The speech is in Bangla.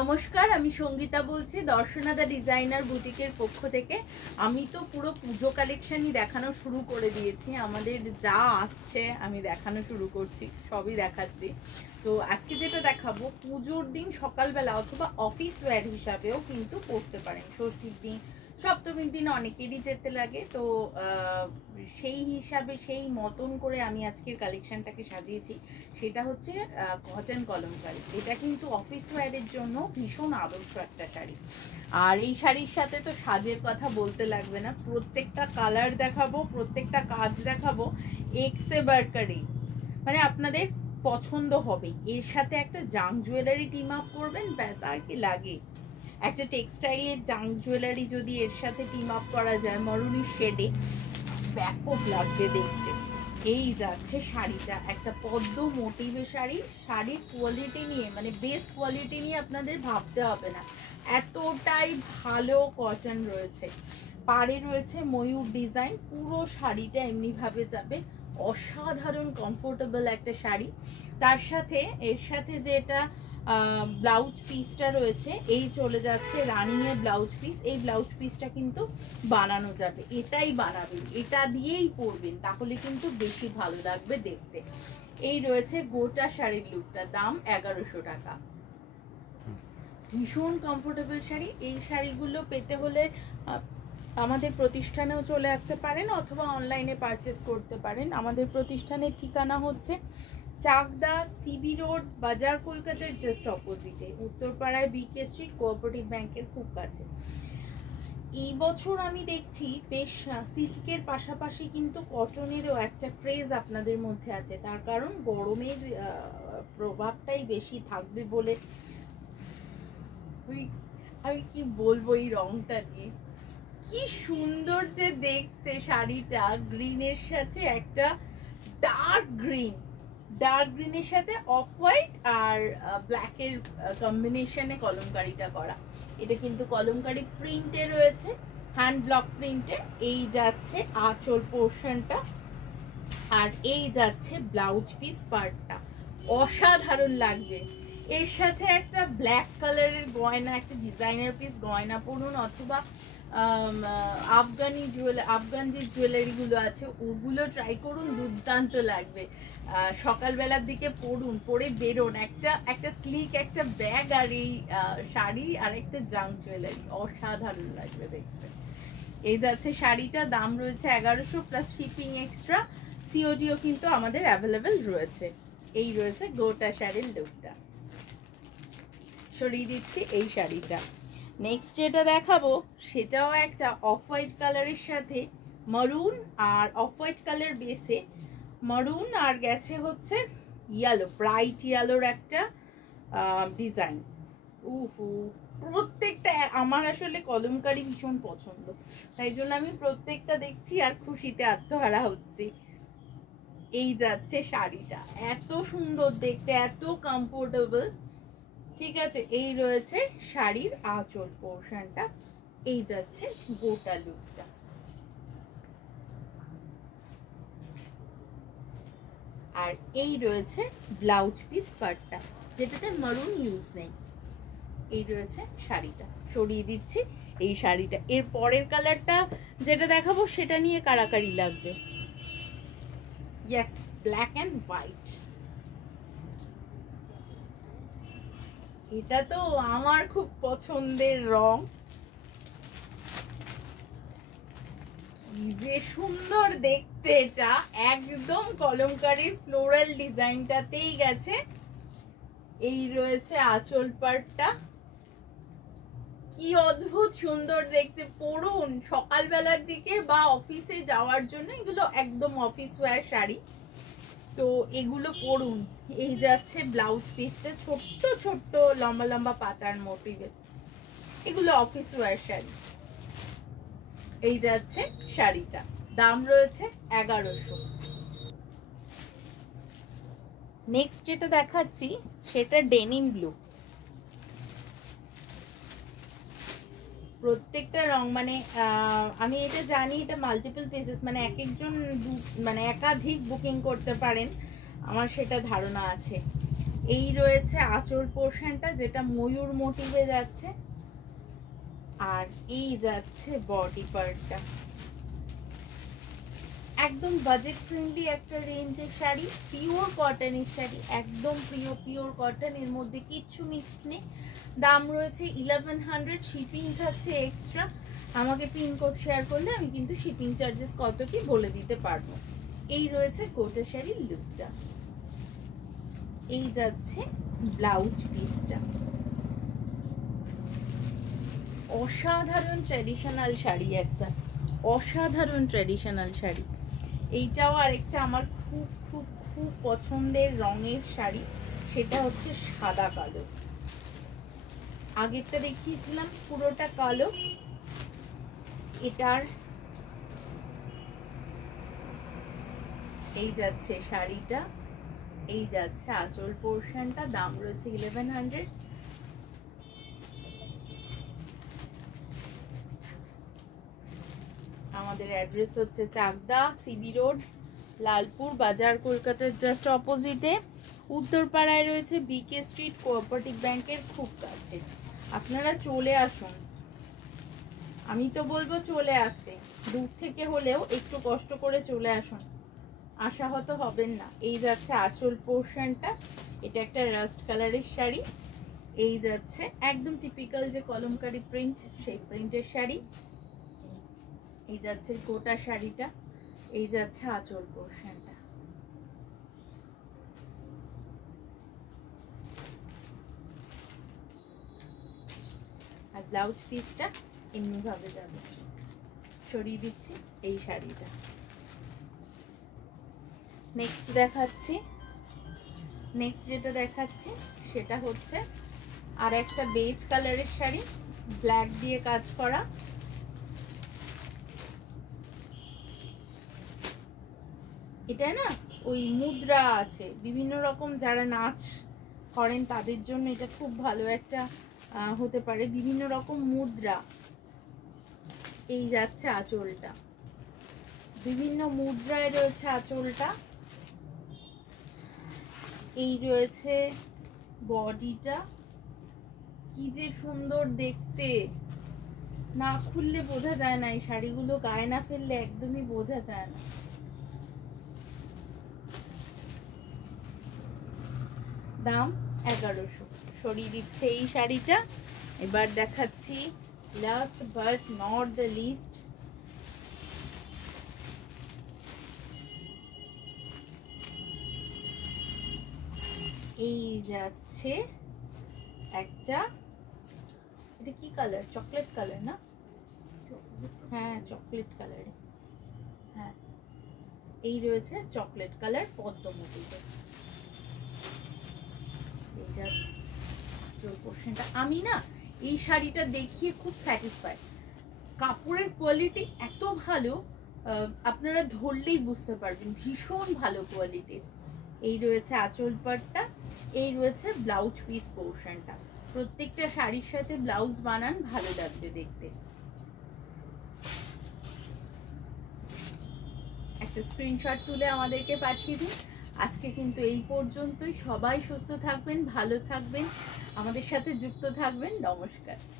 নমস্কার, আমি সঙ্গীতা বলছি দর্শনা দা ডিজাইনার বুটিকের পক্ষ থেকে। আমি তো পুরো পুজো কালেকশনই দেখানো শুরু করে দিয়েছি। আমাদের যা আসছে আমি দেখানো শুরু করছি, সবই দেখাচ্ছি। তো আজকে যেটা দেখাবো পুজোর দিন সকালবেলা অথবা অফিস ওয়্যার হিসাবেও কিন্তু পরতে পারেন। ষষ্ঠীর দিন, সপ্তমীর দিন অনেকেরই যেতে লাগে, তো সেই হিসাবে সেই মতন করে আমি আজকের কালেকশনটাকে সাজিয়েছি। সেটা হচ্ছে কটন কলমকারী। এটা কিন্তু অফিস ওয়্যারের জন্য ভীষণ আদর্শ একটা শাড়ি। আর এই শাড়ির সাথে তো সাজের কথা বলতে লাগবে না। প্রত্যেকটা কালার দেখাবো, প্রত্যেকটা কাজ দেখাবো, এক্সে বারকারি, মানে আপনাদের পছন্দ হবে। এর সাথে একটা জাং জুয়েলারি টিম আপ করবেন, ব্যাস আর কি লাগে। একটা টেক্সটাইলের জাং জুয়েলারি যদি এর সাথে টিম আপ করা যায় মরুনি শেডে, ব্যাপক লাগবে দেখতে। এই যাচ্ছে শাড়িটা, একটা পদ্ম মোটিভের শাড়ি। শাড়ির কোয়ালিটি নিয়ে, মানে বেস্ট কোয়ালিটি নিয়ে আপনাদের ভাবতে হবে না, এতটাই ভালো কটন রয়েছে। পাড়ে রয়েছে ময়ূর ডিজাইন, পুরো শাড়িটা এমনিভাবে যাবে। অসাধারণ কমফোর্টেবল একটা শাড়ি। তার সাথে এর সাথে যেটা ব্লাউজ পিসটা রয়েছে, এই চলে যাচ্ছে রানিং এর ব্লাউজ পিস। এই ব্লাউজ পিসটা কিন্তু বানানো যাবে, এটাই বানাবেন, এটা দিয়েই পরবেন, তাহলে কিন্তু বেশি ভালো লাগবে দেখতে। এই রয়েছে গোটা শাড়ির লুকটা, দাম 1100 টাকা। ভীষণ কমফোর্টেবল শাড়ি। এই শাড়িগুলো পেতে হলে আমাদের প্রতিষ্ঠানেও চলে আসতে পারেন অথবা অনলাইনে পারচেস করতে পারেন। আমাদের প্রতিষ্ঠানের ঠিকানা হচ্ছে চাকদা সিবি রোড, বাজার, কলকাতার জাস্ট অপোজিটে, উত্তরপাড়ায় বিকে স্ট্রিট, কোঅপারেটিভ ব্যাংকের খুব কাছে। এই বছর আমি দেখছি বেশ সিল্কের পাশাপাশি কিন্তু কটনেরও একটা ক্রেজ আপনাদের মধ্যে আছে। তার কারণ গরমের প্রভাবটাই বেশি থাকবে বলে। আমি কি বলবো এই রংটা নিয়ে, কি সুন্দর যে দেখতে শাড়িটা। গ্রিনের সাথে একটা ডার্ক গ্রিনের সাথে অফ হোয়াইট আর ব্ল্যাকের কম্বিনেশনে কলমকারিটা করা। এটা কিন্তু কলমকারি প্রিন্টে রয়েছে, হ্যান্ড ব্লক প্রিন্টে। এই যাচ্ছে আঁচল পোর্শনটা, আর এই যাচ্ছে ব্লাউজ পিস পার্টটা। অসাধারণ লাগবে। এর সাথে একটা ব্ল্যাক কালারের গয়না, একটা ডিজাইনার পিস গয়না পরুন, অথবা আফগান যে জুয়েলারিগুলো আছে ওগুলো ট্রাই করুন, দুর্দান্ত লাগবে। সকালবেলার দিকে পরুন, পরে বেরোন, একটা স্লিক একটা ব্যাগ আর এই শাড়ি আর একটা জাং জুয়েলারি, অসাধারণ লাগবে দেখতে। এই যাচ্ছে শাড়িটা, দাম রয়েছে 1100 প্লাস শিপিং এক্সট্রা। সিওডিও কিন্তু আমাদের অ্যাভেলেবেল রয়েছে। এই রয়েছে গোটা শাড়ির লুকটা। সরিয়ে দিচ্ছি এই শাড়িটা। নেক্সট যেটা দেখাবো সেটাও একটা অফ হোয়াইট কালারের সাথে মারুন, আর অফ হোয়াইট কালার বেসে মারুন আর গেছে হচ্ছে ইয়েলো, ব্রাইট ইয়েলোর একটা ডিজাইন। প্রত্যেকটা আমার আসলে কলমকারি ভীষণ পছন্দ, তাই জন্য আমি প্রত্যেকটা দেখছি আর খুশিতে আত্মহারা হচ্ছি। এই যাচ্ছে শাড়িটা, এত সুন্দর দেখতে, এত কমফোর্টেবল। ঠিক আছে, এই রয়েছে শাড়ির আঁচল পোর্শনটা, এই যাচ্ছে গোটা লুকটা। আর এই রয়েছে ব্লাউজ পিস পার্টটা, যেটাতে মারুন ইউজ নেই। এই রয়েছে শাড়িটা, সরিয়ে দিচ্ছি এই শাড়িটা। এর পরের কালারটা যেটা দেখাবো সেটা নিয়ে কারাকারি লাগবে। Yes, black and white. এটা তো আমার খুব পছন্দের রং। কি যে সুন্দর দেখতে, এটা একদম কলমকারীর ফ্লোরাল ডিজাইনটাতেই গেছে। এই রয়েছে আঁচল পার্টটা, কি অদ্ভুত সুন্দর দেখতে। পরুন সকালবেলার দিকে বা অফিসে যাওয়ার জন্য, এগুলো একদম অফিস ওয়্যার শাড়ি, তো এগুলো পরুন। এই যাচ্ছে ব্লাউজ পিসটা, ছোট্ট ছোট্ট লম্বা লম্বা পাতার মোটিভের, এগুলো অফিস ওয়্যার শাড়ি। এই যাচ্ছে শাড়িটা, দাম রয়েছে 1100। নেক্সট যেটা দেখাচ্ছি সেটা ডেনিম ব্লু। প্রত্যেকটা রং, মানে আমি এটা জানি এটা মাল্টিপল পিসেস, মানে এক একজন মানে একাধিক বুকিং করতে পারেন, আমার সেটা ধারণা আছে। এই রয়েছে আঁচল পোর্শনটা, যেটা ময়ূর মোটিভে যাচ্ছে, আর এই যাচ্ছে বডি পার্টটা। একদম বাজেট ফ্রেন্ডলি একটা রেঞ্জের শাড়ি, পিওর কটনের শাড়ি, একদম পিওর কটন, এর মধ্যে কিচ্ছু মিক্সড নেই। দাম রয়েছে 1100, শিপিং থাকছে এক্সট্রা। আমাকে পিনকোড শেয়ার করলে আমি কিন্তু শিপিং চার্জেস কত কি বলে দিতে পারবো। এই রয়েছে কোটা শাড়ির লুকটা। এই যাচ্ছে ব্লাউজ পিসটা। অসাধারণ ট্র্যাডিশনাল শাড়ি, একটা অসাধারণ ট্র্যাডিশনাল শাড়ি। এইটাও আরেকটা আমার খুব খুব খুব পছন্দের রঙের শাড়ি, সেটা হচ্ছে সাদা কালো। আগেরটা দেখিয়েছিলাম পুরোটা কালো, এটার এই যাচ্ছে শাড়িটা, এই যাচ্ছে আঁচল পোর্শনটা। দাম রয়েছে 1100। আমাদের অ্যাড্রেস হচ্ছে চাকদা, সিবি রোড, লালপুর বাজার, কলকাতার জাস্ট অপোজিটে। উত্তরপাড়ায় রয়েছে বিকে স্ট্রিট, কোঅপারেটিভ ব্যাংকের খুব কাছে। আপনারা চলে আসুন, আমি তো বলবো চলে আসতে, দূর থেকে হলেও একটু কষ্ট করে চলে আসুন, আশাহত হবেন না। এই যাচ্ছে আঁচল পোর্শনটা, এটা একটা রাস্ট কালারের শাড়ি। এই যাচ্ছে একদম টিপিক্যাল যে কলমকারি প্রিন্ট, সেই প্রিন্টের শাড়ি। এই যাচ্ছে গোটা শাড়িটা, এই যাচ্ছে আঁচল পোর্শনটা। আর ব্লাউজ পিসটা এমনি ভাবে যাবে। সরিয়ে দিচ্ছি এই শাড়িটা। নেক্সট দেখাচ্ছি, নেক্সট যেটা দেখাচ্ছি সেটা হচ্ছে আর একটা বেজ কালারের শাড়ি, ব্ল্যাক দিয়ে কাজ করা। এটা না ওই মুদ্রা আছে বিভিন্ন রকম, যারা নাচ করেন তাদের জন্য এটা খুব ভালো একটা হতে পারে, বিভিন্ন রকম মুদ্রা। এই যাচ্ছে আঁচলটা, বিভিন্ন মুদ্রায় রয়েছে আঁচলটা। এই রয়েছে বডিটা, কি যে সুন্দর দেখতে, না খুললে বোঝা যায় না, এই শাড়িগুলো গায়ে না ফেললে একদমই বোঝা যায় না। দাম 1100। সরিয়ে দিচ্ছে এই শাড়িটা। এবার দেখাচ্ছি last but not the least, এই যাচ্ছে একটা, এটা কি কালার, চকলেট কালার না? হ্যাঁ চকলেট কালার, হ্যাঁ এই রয়েছে চকলেট কালার পদ্মমতিতে। এই যাচ্ছে আঁচল পোর্শনটা। আমি না এই শাড়িটা দেখিয়ে খুব স্যাটিসফাই, কাপড়ের কোয়ালিটি এত ভালো, আপনারা ধরলেই বুঝতে পারবেন, ভীষণ ভালো কোয়ালিটির। এই রয়েছে আঁচল পাটটা, এই রয়েছে ব্লাউজ পিস পোর্শনটা। প্রত্যেকটা শাড়ির সাথে ব্লাউজ বানান, ভালো লাগবে দেখতে। একটা স্ক্রিনশট তুলে আমাদেরকে পাঠিয়ে দিন। আজকে কিন্তু এই পর্যন্তই। সবাই সুস্থ থাকবেন, ভালো থাকবেন, আমাদের সাথে যুক্ত থাকবেন। নমস্কার।